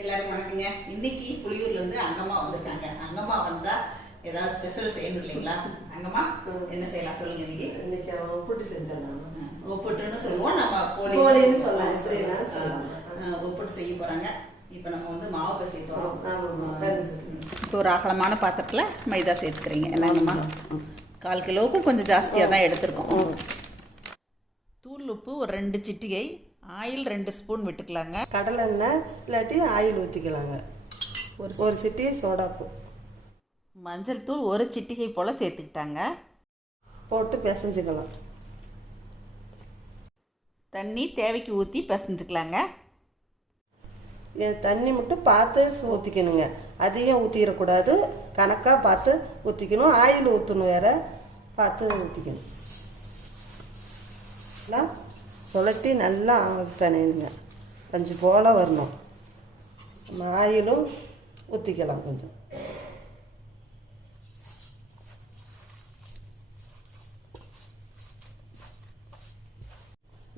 எல்லாரும் வணக்கங்க. இன்னைக்கு புளியூர்ல இருந்து அங்கம்மா வந்திருக்காங்க. அங்கம்மா வந்தா ஏதாவது ஸ்பெஷல் செய்யணும் இல்லைங்களா? அங்கம்மா என்ன செய்யலாம் சொல்லுங்க இன்னைக்கு? இன்னைக்கு ஒப்புட்டு செஞ்சிடலாம். ஒப்புட்டுன்னு சொல்லுவோம். நம்ம போலி போலின்னு சொல்லலாம், ஒப்புட்டு செய்ய போறாங்க. இப்போ நம்ம வந்து மாவு பிணைஞ்சிருக்கு இப்போ ஒரு அகலமான பாத்திரத்தில் மைதா சேர்த்துக்கிறீங்க. என்னங்கம்மா கால் கிலோவுக்கும் கொஞ்சம் ஜாஸ்தியாக தான் எடுத்திருக்கோம். தூள் உப்பு ஒரு ரெண்டு சிட்டிகை ஆயில் ரெண்டு ஸ்பூன் விட்டுக்கலாங்க. கடலை எண்ணெய் இல்லாட்டி ஆயில் ஊற்றிக்கலாங்க ஒரு ஒரு சிட்டி சோடாப்பு மஞ்சள் தூள் ஒரு சிட்டிகை போல் சேர்த்துக்கிட்டாங்க. போட்டு பிசைஞ்சுக்கலாம். தண்ணி தேவைக்கு ஊற்றி பிசைஞ்சுக்கலாங்க. தண்ணி மட்டும் பார்த்து ஊற்றிக்கணுங்க அதிகம் ஊற்றிடக்கூடாது கணக்காக பார்த்து ஊற்றிக்கணும் ஆயில் ஊற்றணும் வேற. பார்த்து ஊற்றிக்கணும் சுழட்டி நல்லா பிணையணுங்க கொஞ்சம் போல் வரணும். நம்ம ஆயிலும் ஊற்றிக்கலாம் கொஞ்சம்.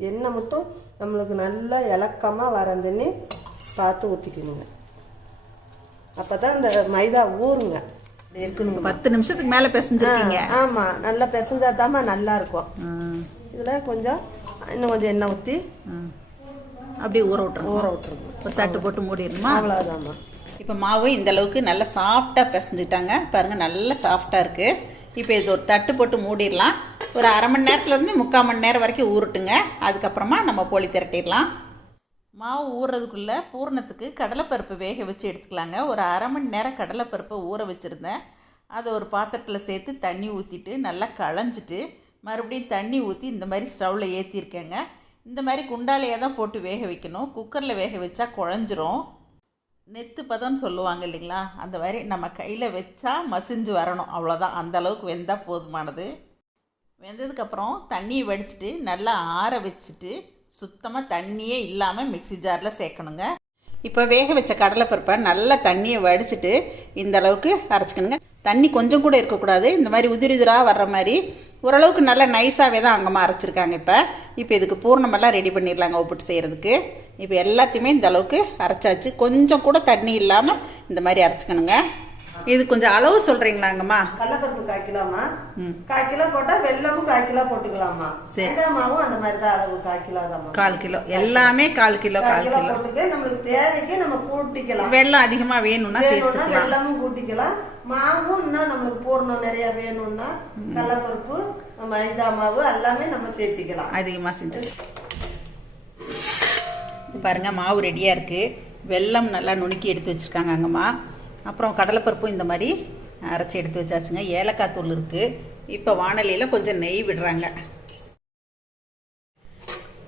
எண்ணெய் மட்டும் நம்மளுக்கு நல்லா இலக்கமாக வர தண்ணி பார்த்து ஊற்றிக்கணுங்க அப்போ தான் இந்த மைதா ஊறுங்க. இப்படி இருக்கணுங்க. பத்து நிமிஷத்துக்கு மேலே பிசைஞ்சிருக்கீங்க. ஆமாம் நல்லா பிசைஞ்சாதாம்மா நல்லா இருக்கும். இதில் கொஞ்சம் இன்னும் கொஞ்சம் எண்ணெய் ஊற்றி அப்படியே ஊற விட்டுருங்க ஊற விட்டுருங்க ஒரு தட்டு போட்டு மூடிடணுமா? அவ்வளோதாம்மா இப்போ மாவு இந்த அளவுக்கு நல்லா சாஃப்டாக பிசைஞ்சிட்டாங்க. பாருங்கள் நல்லா சாஃப்டாக இருக்குது இப்போ இது ஒரு தட்டு போட்டு மூடிடலாம். ஒரு அரை மணி நேரத்துலேருந்து முக்கால் மணி நேரம் வரைக்கும் ஊறட்டுங்க. அதுக்கப்புறமா நம்ம போலி திரட்டிடலாம். மாவு ஊறுறதுக்குள்ளே பூரணத்துக்கு கடலைப்பருப்பு வேக வச்சு எடுத்துக்கலாங்க. ஒரு அரை மணி நேரம் கடலைப்பருப்பை ஊற வச்சுருந்தேன். அதை ஒரு பாத்திரத்தில் சேர்த்து தண்ணி ஊற்றிட்டு நல்லா களைஞ்சிட்டு மறுபடியும் தண்ணி ஊற்றி இந்த மாதிரி ஸ்டவ்வில் ஏற்றிருக்கேங்க இந்த மாதிரி குண்டாலையே தான் போட்டு வேக வைக்கணும். குக்கரில் வேக வச்சா குழஞ்சிரும். நெத்து பதம்னு சொல்லுவாங்க இல்லைங்களா? அந்த மாதிரி நம்ம கையில் வச்சா மசிஞ்சு வரணும். அவ்வளோதான் அந்த அளவுக்கு வெந்தால் போதுமானது. வெந்ததுக்கப்புறம் தண்ணியை வடிச்சிட்டு நல்லா ஆற வச்சுட்டு சுத்தமாக தண்ணியே இல்லாமல் மிக்ஸி ஜாரில் சேர்க்கணுங்க. இப்போ வேக வச்ச கடலைப்பருப்பை நல்லா தண்ணியை வடிச்சிட்டு இந்த அளவுக்கு அரைச்சிக்கணுங்க. தண்ணி கொஞ்சம் கூட இருக்கக்கூடாது. இந்த மாதிரி உதிரி உதிராக வர்ற மாதிரி ஓரளவுக்கு நல்லா நைஸாகவே தான் அங்கமாக அரைச்சிருக்காங்க இப்போ. இப்போ இதுக்கு பூர்ணமெல்லாம் ரெடி பண்ணிடலாங்க ஒப்பிட்டு செய்கிறதுக்கு இப்போ எல்லாத்தையுமே இந்த அளவுக்கு அரைச்சாச்சு. கொஞ்சம் கூட தண்ணி இல்லாமல் இந்த மாதிரி அரைச்சிக்கணுங்க. இது கொஞ்சம் அளவு சொல்கிறீங்களாங்கம்மா கடலைப்பருப்பு கால் கிலோமா கால் கிலோ போட்டால் வெல்லமும் கால் கிலோ போட்டுக்கலாமா சரி. தேங்காய் மாவும் அந்த மாதிரி தான் அளவு கால் கிலோ தாம்மா கால் கிலோ. எல்லாமே கால் கிலோ கால் கால் போட்டுக்க நம்மளுக்கு தேவைக்கு நம்ம கூட்டிக்கலாம். வெள்ளம் அதிகமாக வேணும்னா சேர்த்துக்கலாம். வெல்லமும் கூட்டிக்கலாம். மாவும் இன்னும் நம்மளுக்கு பூர்ணம் நிறைய வேணும்னா கடலைப்பருப்பு மைதா மாவு எல்லாமே நம்ம சேர்த்திக்கலாம். அதிகமாக செஞ்சு. பாருங்க மாவு ரெடியாக இருக்குது வெல்லம் நல்லா நுணுக்கி எடுத்து வச்சுருக்காங்க அங்கம்மா அப்புறம் கடலைப்பருப்பும் இந்த மாதிரி அரைச்சி எடுத்து வச்சாச்சுங்க. ஏலக்காய் தூள் இருக்குது இப்போ வானலியில் கொஞ்சம் நெய் விடுறாங்க.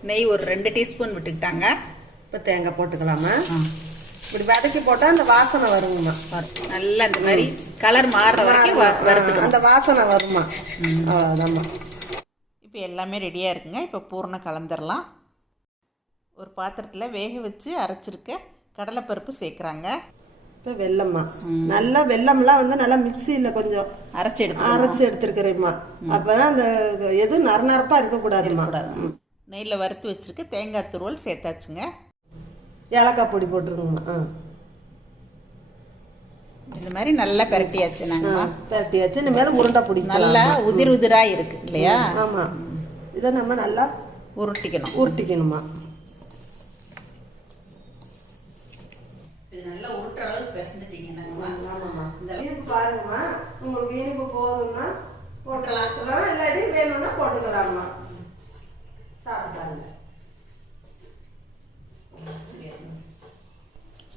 நெய் ஒரு ரெண்டு டீஸ்பூன் விட்டுக்கிட்டாங்க. இப்போ தேங்காய் போட்டுக்கலாமா. இப்படி வதக்கி போட்டால் அந்த வாசனை வருங்கம்மா. நல்லா இந்த மாதிரி கலர் மாறுற வரைக்கும் அந்த வாசனை வருமா அவ்வளோதாம்மா இப்போ எல்லாமே ரெடியாக இருக்குங்க. இப்போ பூர்ணம் கலந்துடலாம் ஒரு பாத்திரத்தில் வேக வச்சு அரைச்சிருக்க கடலைப்பருப்பு சேர்க்குறாங்க. இப்போ வெல்லம்மா. நல்லா வெல்லம்லாம் வந்து நல்லா மிக்சியில் கொஞ்சம் அரைச்சி எடுத்து அரைச்சி எடுத்துருக்கிறேம்மா. அப்போ தான் அந்த எதுவும் நரநரப்பாக இருக்கக்கூடாதும்மா. ம். நெய்யில் வறுத்து வச்சுருக்க தேங்காய் துருவல் சேர்த்தாச்சுங்க. ஏலக்காய் பொடி போட்டுருங்கம்மா. இந்த மாதிரி நல்லா பிரட்டியாச்சு நாங்கள் பரட்டியாச்சு. இனிமேல் உருண்டை பிடிக்கலாம். நல்லா உதிர் உதிராக இருக்கு இல்லையா? ஆமாம் இதை நம்ம நல்லா உருட்டிக்கணும். உருட்டிக்கணுமா இது நல்லா பாருங்கம்மா. உங்களுக்கு இனிப்பு போதும்னா போட்டுக்கலாம். இல்லைன்னா இல்லாட்டி வேணும்னா போட்டுக்கலாம்மா. சாப்பிட்டாங்க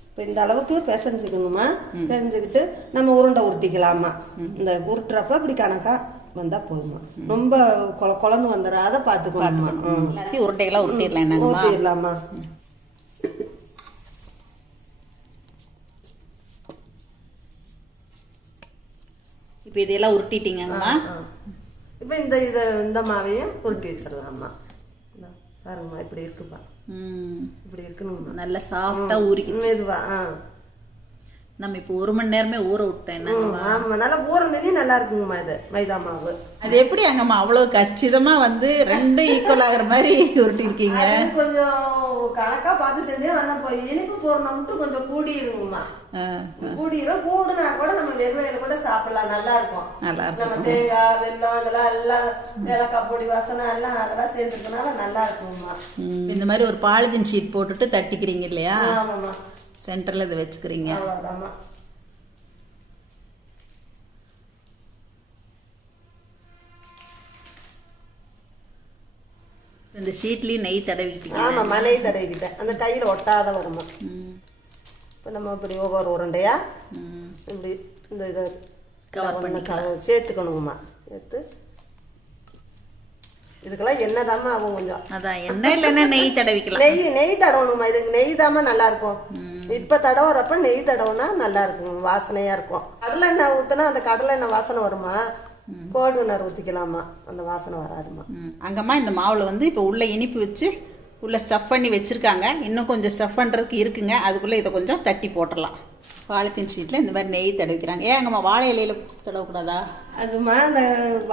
இப்போ இந்த அளவுக்கு பிசைஞ்சுக்கணுமா பிசைஞ்சுக்கிட்டு நம்ம உருண்டை உருட்டிக்கலாமா இந்த உருட்டுறப்ப இப்படி கணக்கா வந்தால் போதுமா ரொம்ப கொல கொலன்னு வந்துடாத பார்த்துக்கணுமா ம். எல்லாத்தையும் உருண்டைகளாக உருட்டிடலாம். என்னங்கம்மா? இப்போ இதெல்லாம் உருட்டிட்டீங்கம்மா இப்போ இந்த இதை இந்த மாவையும் உருட்டி வச்சிடலாம்மா. பாருங்கம்மா இப்படி இருக்குப்பா. ம். இப்படி இருக்கணும்மா. நல்லா சாஃப்டாக உருக்கி மெதுவா ஆ. நம்ம இப்போ ஒரு மணி நேரமே ஊற விட்டேன் ம், ஆமா. நல்லா ஊறந்தனே நல்லா இருக்குங்கம்மா இது மைதா மாவு. அது எப்படி அங்கம்மா அவ்வளோ கச்சிதமா வந்து ரெண்டும் ஈக்குவல் ஆகுற மாதிரி உருட்டி இருக்கீங்க அது கொஞ்சம் கணக்கா பார்த்து செஞ்சேன் ஆனா இப்போ இனிப்பு மட்டும் கொஞ்சம் கூடிருங்கம்மா. கூடிரும் கூடுனா கூட நம்ம வெறுவையில கூட சாப்பிடலாம். நல்லா இருக்கும். நல்லா இருக்கும். நம்ம தேங்காய் வெல்லம் அதெல்லாம் எல்லாம் ஏலக்காய் பொடி வாசனை எல்லாம் அதெல்லாம் சேர்ந்துக்கனால நல்லா இருக்குங்கம்மா ம், இந்த மாதிரி ஒரு பாலிதீன் ஷீட் போட்டுட்டு தட்டிக்கிறீங்க இல்லையா? ஆமாம்மா. சென்டரில் இதை வச்சுக்கிறீங்க. அவ்வளோதாம்மா இந்த ஷீட்லேயும் நெய் தடவிக்கிட்டீங்க. ஆமா மலை தடவிக்கிட்டேன். அந்த கையில ஒட்டாத வருமா இப்போ நம்ம இப்படி ஒவ்வொரு உருண்டையா. இப்படி இந்த இதை Cover ஒண்ணு cover சேர்த்துக்கணுங்கம்மா. சேர்த்து. இதுக்கெல்லாம் எண்ணெய் ஆகும் கொஞ்சம். அதான் எண்ணெய் இல்லைன்னா நெய் தடவிக்கலாம். நெய் நெய் தடவணுமா இதுக்கு நெய் தாம்மா நல்லா இருக்கும். இப்போ தடவுறப்ப நெய் தடவுனா நல்லா இருக்கும் வாசனையா இருக்கும். கடலை எண்ணெய் ஊத்துனா அந்த கடலை எண்ணெய் வாசனை வருமா? கோடு எண்ணெய் ஊற்றிக்கலாமா அந்த வாசனை வராதுமா? அங்கம்மா இந்த மாவில் வந்து இப்போ உள்ள இனிப்பு வச்சு உள்ள ஸ்டஃப் பண்ணி வச்சுருக்காங்க. இன்னும் கொஞ்சம் ஸ்டஃப் பண்ணுறதுக்கு இருக்குங்க. அதுக்குள்ளே இதை கொஞ்சம் தட்டி போட்டுடலாம் பாலித்தீன் ஷீட்டில் இந்த மாதிரி நெய் தடவிக்கிறாங்க. ஏன் அங்கம்மா வாழை இலையில தடவக்கூடாதா? அதுமா அந்த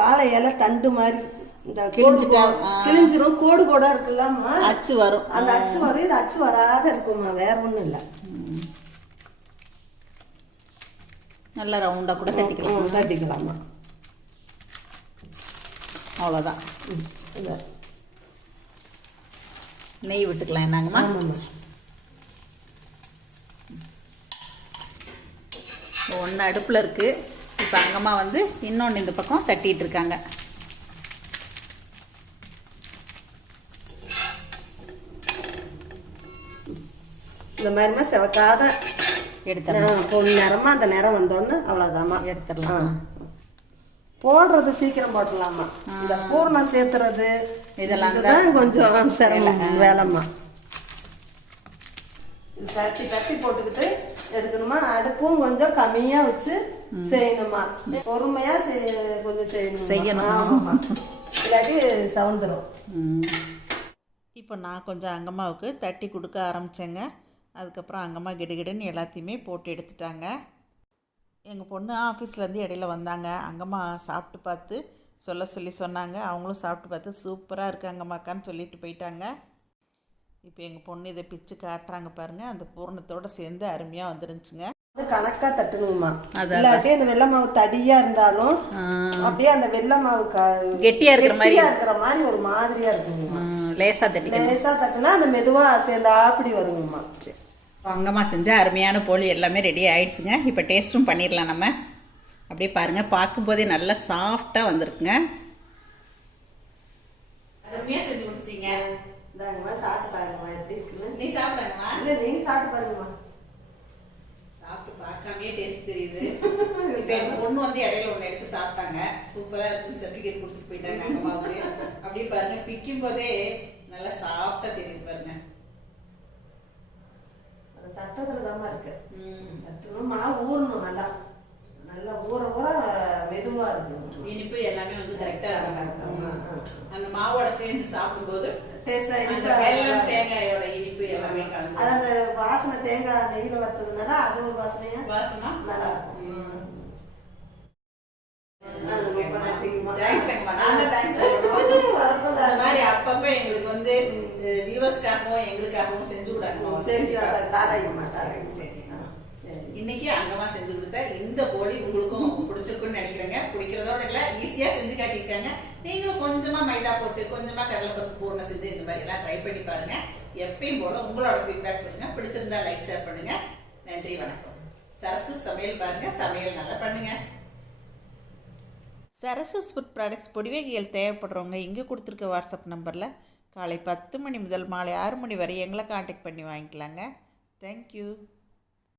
வாழை இலை தண்டு மாதிரி இந்த கிழிஞ்சிட்டா, கிழிஞ்சிரும் கோடு கோடா இருக்குல்லம்மா அச்சு வரும். அந்த அச்சு வரும். இது அச்சு வராத இருக்குமா வேற ஒண்ணும் இல்லை. நல்லா ரவுண்டாக கூட தட்டிக்கலாம் தட்டிக்கலாமா அவ்வளோதான் நெய் விட்டுக்கலாம் என்னங்கம்மா? ஒன்று அடுப்பில் இருக்குது இப்போ அங்கம்மா வந்து இன்னொன்று இந்த பக்கம் தட்டிட்டு இருக்காங்க. இந்த மாதிரிமா செவக்காத எடுத்துடலாம். பொன் நிறமா அந்த நிறம் வந்தோடனே அவ்வளோதாம்மா எடுத்துடலாம். போடுறது சீக்கிரம் போட்டுடலாமா இந்த பூர்ணம் சேர்த்துறது இதெல்லாம் இதுதான் கொஞ்சம் சிரமம் வேலைம்மா. தட்டி தட்டி போட்டுக்கிட்டு எடுக்கணுமா? அடுப்பும் கொஞ்சம் கம்மியா வச்சு செய்யணுமா? பொறுமையா கொஞ்சம் செய்யணும்? செய்யணும். ஆமாம்மா. இல்லாட்டி சவந்துரும். இப்போ நான் கொஞ்சம் அங்கம்மாவுக்கு தட்டி கொடுக்க ஆரம்பித்தேங்க அதுக்கப்புறம் அங்கம்மா கிடுகிடுன்னு எல்லாத்தையுமே போட்டு எடுத்துட்டாங்க. எங்கள் பொண்ணு ஆஃபீஸ்லேருந்து இடையில வந்தாங்க. அங்கம்மா சாப்பிட்டு பார்த்து சொல்ல சொல்லி சொன்னாங்க. அவங்களும் சாப்பிட்டு பார்த்து சூப்பராக இருக்கு அங்கம்மாக்கான்னு சொல்லிட்டு போயிட்டாங்க. இப்போ எங்கள் பொண்ணு இதை பிச்சு காட்டுறாங்க பாருங்கள் அந்த பூரணத்தோடு சேர்ந்து அருமையாக வந்துருந்துச்சுங்க. வந்து கணக்கா தட்டணுமா. இல்லாட்டி அந்த வெள்ளை மாவு தடியா இருந்தாலும் அப்படியே அந்த வெள்ளை மாவு க- கெட்டியா இருக்கிற மாதிரி. இருக்கிற மாதிரி ஒரு மாதிரியா இருக்குங்கம்மா. லேசாக தட்டிக்கணும். லேசா தட்டுனா அந்த மெதுவா சேர்ந்தா அப்படி வருங்கம்மா. சரி. அங்கம்மா செஞ்ச அருமையான போலி எல்லாமே ரெடி ஆயிடுச்சுங்க. இப்போ டேஸ்ட்டும் பண்ணிடலாம் நம்ம. அப்படியே பாருங்கள் பார்க்கும்போதே நல்லா சாஃப்டாக வந்திருக்குங்க. அருமையாக செஞ்சு கொடுத்துட்டீங்க. இந்தாங்கம்மா சாப்பிட்டு பாருங்கம்மா எப்படி இருக்குன்னு. நீ சாப்பிடுங்கம்மா இல்ல நீங்க சாப்பிட்டு பாருங்கம்மா. சாப்பிட்டு பார்க்காமே டேஸ்ட் தெரியுது. இப்போ எங்கள் பொண்ணு வந்து இடையில ஒன்று எடுத்து சாப்பிட்டாங்க. சூப்பராக இருக்குன்னு சர்டிஃபிகேட் கொடுத்துட்டு போயிட்டாங்க அங்கம்மாவுக்கு அப்படியே பாருங்க பிக்கும் போதே நல்லா சாஃப்டாக தெரியுது பாருங்க. அது தட்டத்துல தாம்மா இருக்கு. தட்டணும் மாவு ஊறணும் நல்லா. நல்லா ஊற ஊற மெதுவா இருக்கணும் இனிப்பு எல்லாமே வந்து கரெக்டாக இருக்கும். ஆ. அந்த மாவோட சேர்ந்து சாப்பிடும்போது அந்த வெல்லம் தேங்காயோட இனிப்பு எல்லாமே அதாவது வாசனை தேங்காய் நெய்யில வறுத்ததுனால அது ஒரு வாசனையா? வாசமா? நல்லா இருக்கும். தேங்க்ஸ் வரட்டும். அந்த மாதிரி அப்பப்ப எங்களுக்கு வந்து வியூவர்ஸ்க்காகவும் எங்களுக்காகவும் செஞ்சு விடாங்க சரி தாராங்கம்மா தாராங்க சரி. இன்னைக்கு அங்கமா செஞ்சு கொடுத்த இந்த போலி உங்களுக்கும் பிடிச்சிருக்குன்னு நினைக்கிறேங்க. பிடிக்கிறதோட இல்லை ஈஸியாக செஞ்சு காட்டியிருக்காங்க. நீங்களும் கொஞ்சமா மைதா போட்டு கொஞ்சமா கடலைப்பருப்பு பூர்ணம் செஞ்சு இந்த மாதிரி எல்லாம் ட்ரை பண்ணி பாருங்க. எப்பயும் போல உங்களோட ஃபீட்பேக் சொல்லுங்க. பிடிச்சிருந்தா லைக் ஷேர் பண்ணுங்க. நன்றி வணக்கம். சரசு சமையல் பாருங்க. சமையல் நல்லா பண்ணுங்க. சரசஸ் ஃபுட் ப்ராடக்ட்ஸ் பொடிவகைகள் தேவைப்படுறவங்க இங்கே கொடுத்துருக்க வாட்ஸ்அப் நம்பரில் காலை பத்து மணி முதல் மாலை ஆறு மணி வரை எங்களை காண்டாக்ட் பண்ணி வாங்கிக்கலாங்க. தேங்க்யூ